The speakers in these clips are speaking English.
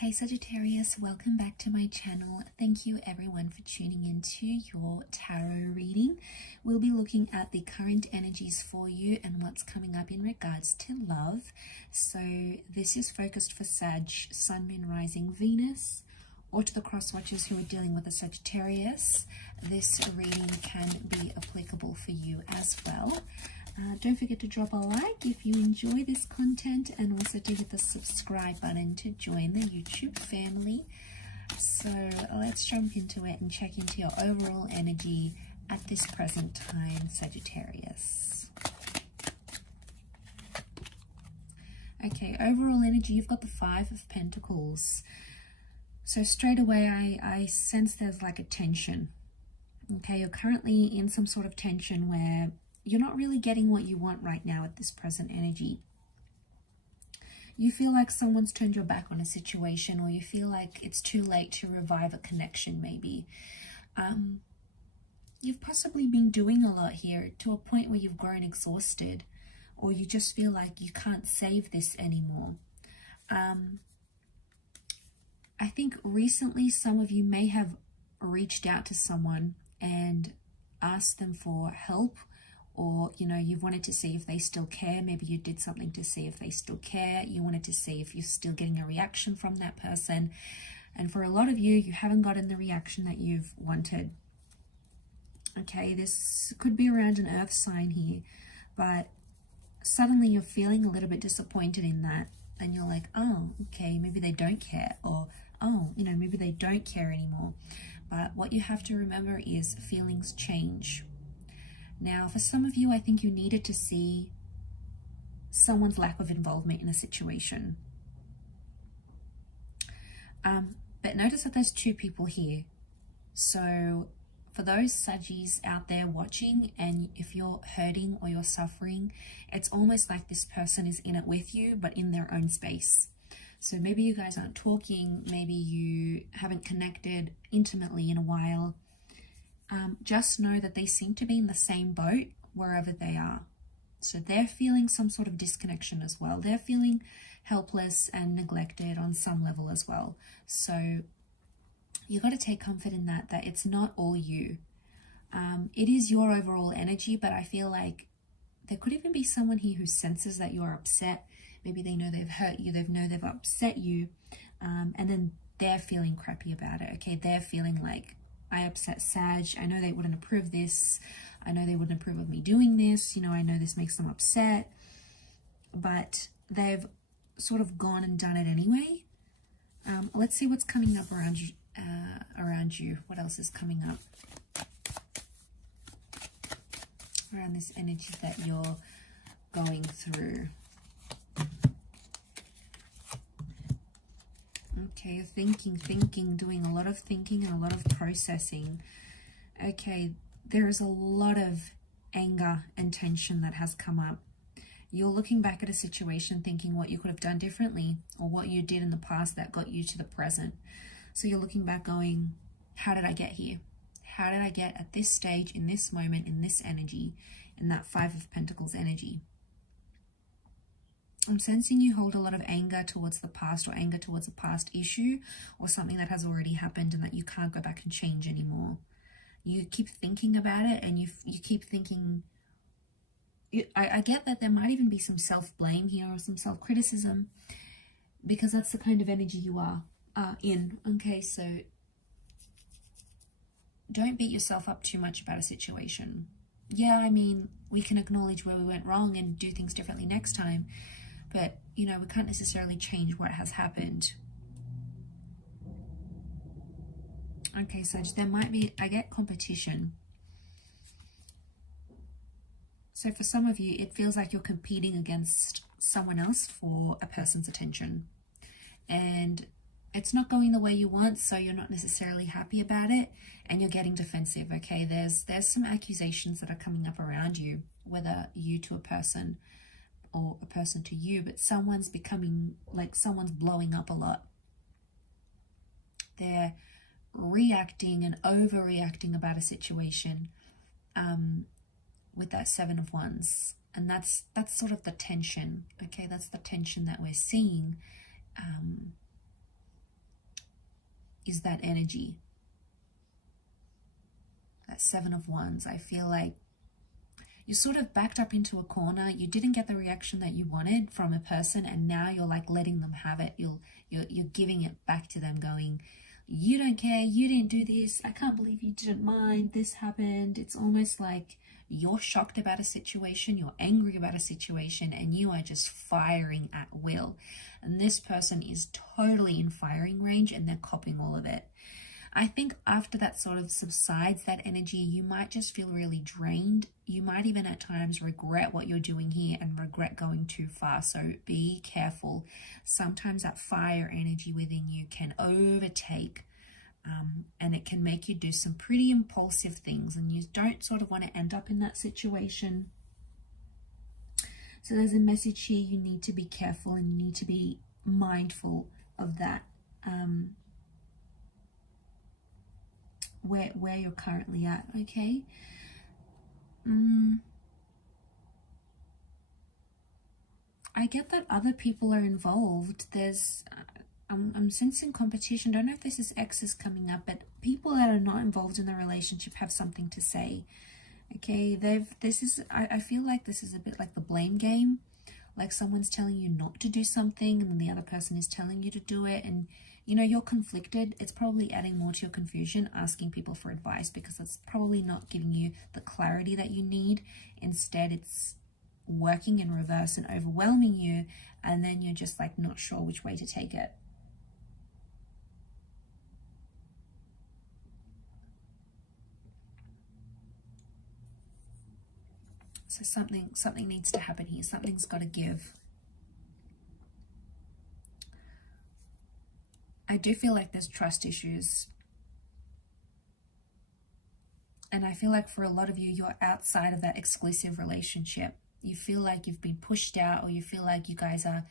Hey Sagittarius, welcome back to my channel. Thank you everyone for tuning into your tarot reading. We'll be looking at the current energies for you and what's coming up in regards to love. So this is focused for Sag, Sun, Moon, Rising, Venus, or to the cross watchers who are dealing with a Sagittarius. This reading can be applicable for you as well. Don't forget to drop a like if you enjoy this content, and also to hit the subscribe button to join the YouTube family. So let's jump into it and check into your overall energy at this present time, Sagittarius. Okay, overall energy, you've got the Five of Pentacles. So straight away I sense there's like a tension. Okay, you're currently in some sort of tension where you're not really getting what you want right now at this present energy. You feel like someone's turned your back on a situation, or you feel like it's too late to revive a connection maybe. You've possibly been doing a lot here to a point where you've grown exhausted, or you just feel like you can't save this anymore. I think recently some of you may have reached out to someone and asked them for help, or you've wanted to see if they still care. Maybe you did something to see if they still care. You wanted to see if you're still getting a reaction from that person, and for a lot of you, you haven't gotten the reaction that you've wanted. Okay, this could be around an earth sign here, but suddenly you're feeling a little bit disappointed in that, and you're like, oh, okay, maybe they don't care, or oh, maybe they don't care anymore. But what you have to remember is feelings change. Now, for some of you, I think you needed to see someone's lack of involvement in a situation. But notice that there's two people here. So for those Saggies out there watching, and if you're hurting or you're suffering, it's almost like this person is in it with you, but in their own space. So maybe you guys aren't talking, maybe you haven't connected intimately in a while. Just know that they seem to be in the same boat wherever they are. So they're feeling some sort of disconnection as well. They're feeling helpless and neglected on some level as well. So you got to take comfort in that it's not all you. It is your overall energy, but I feel like there could even be someone here who senses that you're upset. Maybe they know they've hurt you, they've upset you, and then they're feeling crappy about it. Okay, they're feeling like, I upset Sag, I know they wouldn't approve of this, I know they wouldn't approve of me doing this, I know this makes them upset, but they've sort of gone and done it anyway. Let's see what's coming up around you. What else is coming up around this energy that you're going through? Okay, you're thinking, doing a lot of thinking and a lot of processing. Okay, there is a lot of anger and tension that has come up. You're looking back at a situation thinking what you could have done differently, or what you did in the past that got you to the present. So you're looking back going, how did I get here? How did I get at this stage, in this moment, in this energy, in that Five of Pentacles energy? I'm sensing you hold a lot of anger towards the past, or anger towards a past issue, or something that has already happened and that you can't go back and change anymore. You keep thinking about it, and you keep thinking, I get that there might even be some self-blame here, or some self-criticism, because that's the kind of energy you are in. Okay, so don't beat yourself up too much about a situation. Yeah, I mean, we can acknowledge where we went wrong and do things differently next time, but we can't necessarily change what has happened. Okay, so there might be, I get competition. So for some of you, it feels like you're competing against someone else for a person's attention, and it's not going the way you want, so you're not necessarily happy about it, and you're getting defensive. Okay, there's some accusations that are coming up around you, whether you to a person or a person to you, but someone's becoming like, someone's blowing up a lot. They're reacting and overreacting about a situation with that Seven of Wands, and that's sort of the tension. Okay, that's the tension that we're seeing. is that energy. That Seven of Wands. I feel like you sort of backed up into a corner. You didn't get the reaction that you wanted from a person, and now you're like letting them have it. You're giving it back to them, going, you don't care, you didn't do this, I can't believe you didn't mind, this happened. It's almost like you're shocked about a situation, you're angry about a situation, and you are just firing at will. And this person is totally in firing range, and they're copying all of it. I think after that sort of subsides, that energy, you might just feel really drained. You might even at times regret what you're doing here and regret going too far. So be careful. Sometimes that fire energy within you can overtake, and it can make you do some pretty impulsive things, and you don't sort of want to end up in that situation. So there's a message here. You need to be careful and you need to be mindful of that. Where you're currently at, okay? I get that other people are involved. There's I'm sensing competition. Don't know if this is exes coming up, but people that are not involved in the relationship have something to say. Okay, I feel like this is a bit like the blame game. Like someone's telling you not to do something and then the other person is telling you to do it, and you know, you're conflicted. It's probably adding more to your confusion, asking people for advice, because it's probably not giving you the clarity that you need. Instead, it's working in reverse and overwhelming you, and then you're just like not sure which way to take it. So something needs to happen here. Something's got to give. I do feel like there's trust issues. And I feel like for a lot of you, you're outside of that exclusive relationship. You feel like you've been pushed out, or you feel like you guys are,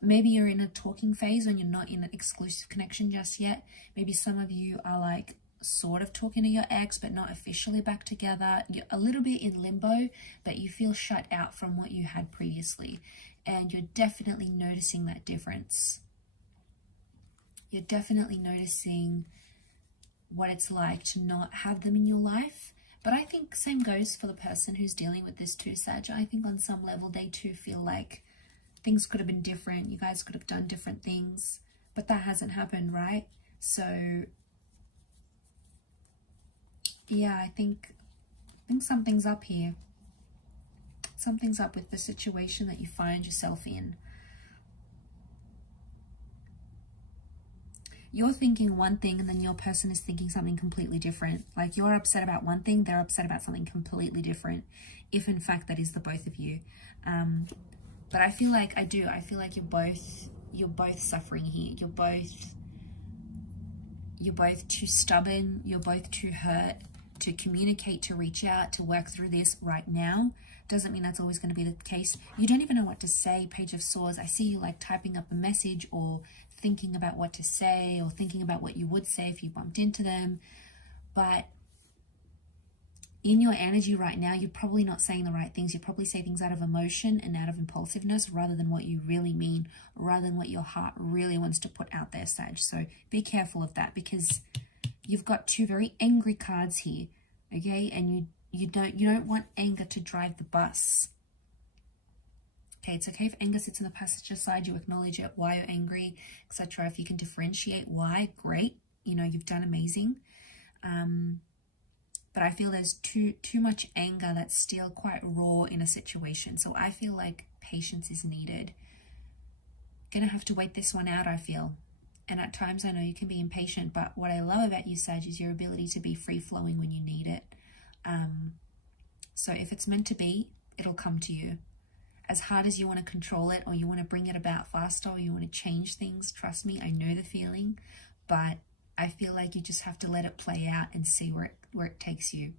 maybe you're in a talking phase and you're not in an exclusive connection just yet. Maybe some of you are like sort of talking to your ex, but not officially back together. You're a little bit in limbo, but you feel shut out from what you had previously. And you're definitely noticing that difference. You're definitely noticing what it's like to not have them in your life. But I think same goes for the person who's dealing with this too, Sag. I think on some level they too feel like things could have been different. You guys could have done different things, but that hasn't happened, right? So yeah, I think something's up here. Something's up with the situation that you find yourself in. You're thinking one thing and then your person is thinking something completely different. Like you're upset about one thing, they're upset about something completely different, if in fact that is the both of you. But I feel like you're both suffering here. You're both too stubborn, you're both too hurt to communicate, to reach out, to work through this right now. Doesn't mean that's always going to be the case. You don't even know what to say. Page of Swords. I see you like typing up a message or thinking about what to say, or thinking about what you would say if you bumped into them. But in your energy right now, you're probably not saying the right things. You probably say things out of emotion and out of impulsiveness rather than what you really mean, rather than what your heart really wants to put out there, Sag. So be careful of that, because you've got two very angry cards here, okay? And you don't want anger to drive the bus. Okay, it's okay if anger sits in the passenger side, you acknowledge it, why you're angry, etc. If you can differentiate why, great. You know, you've done amazing. But I feel there's too much anger that's still quite raw in a situation. So I feel like patience is needed. Gonna have to wait this one out, I feel. And at times I know you can be impatient, but what I love about you, Sag, is your ability to be free-flowing when you need it. So if it's meant to be, it'll come to you. As hard as you want to control it, or you want to bring it about faster, or you want to change things, trust me, I know the feeling, but I feel like you just have to let it play out and see where it takes you.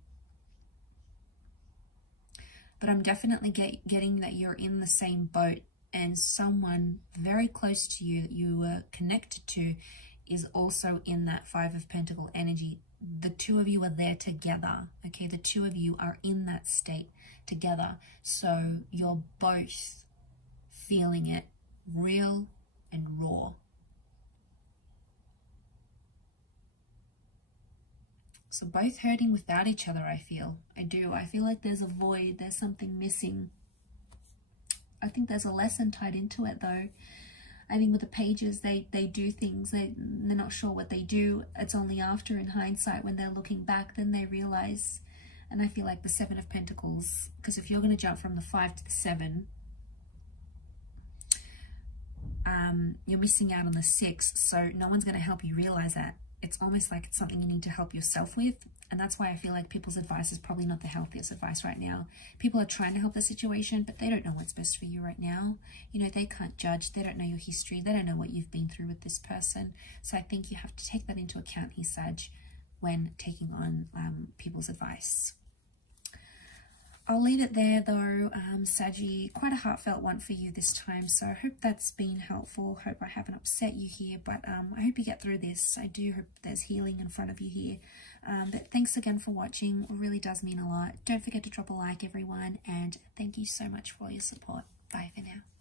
But I'm definitely getting that you're in the same boat, and someone very close to you that you were connected to is also in that Five of Pentacle energy. The two of you are there together, okay? The two of you are in that state together. So you're both feeling it, real and raw. So both hurting without each other, I feel. I do. I feel like there's a void. There's something missing. I think there's a lesson tied into it, though. I think with the pages, they do things. They're not sure what they do. It's only after, in hindsight, when they're looking back, then they realize. And I feel like the Seven of Pentacles, because if you're going to jump from the 5 to the 7, you're missing out on the 6. So no one's going to help you realize that. It's almost like it's something you need to help yourself with. And that's why I feel like people's advice is probably not the healthiest advice right now. People are trying to help the situation, but they don't know what's best for you right now. You know, they can't judge. They don't know your history. They don't know what you've been through with this person. So I think you have to take that into account here, Sag, when taking on people's advice. I'll leave it there though, Saggy. Quite a heartfelt one for you this time, so I hope that's been helpful. Hope I haven't upset you here, but I hope you get through this. I do hope there's healing in front of you here. But thanks again for watching. It really does mean a lot. Don't forget to drop a like, everyone, and thank you so much for all your support. Bye for now.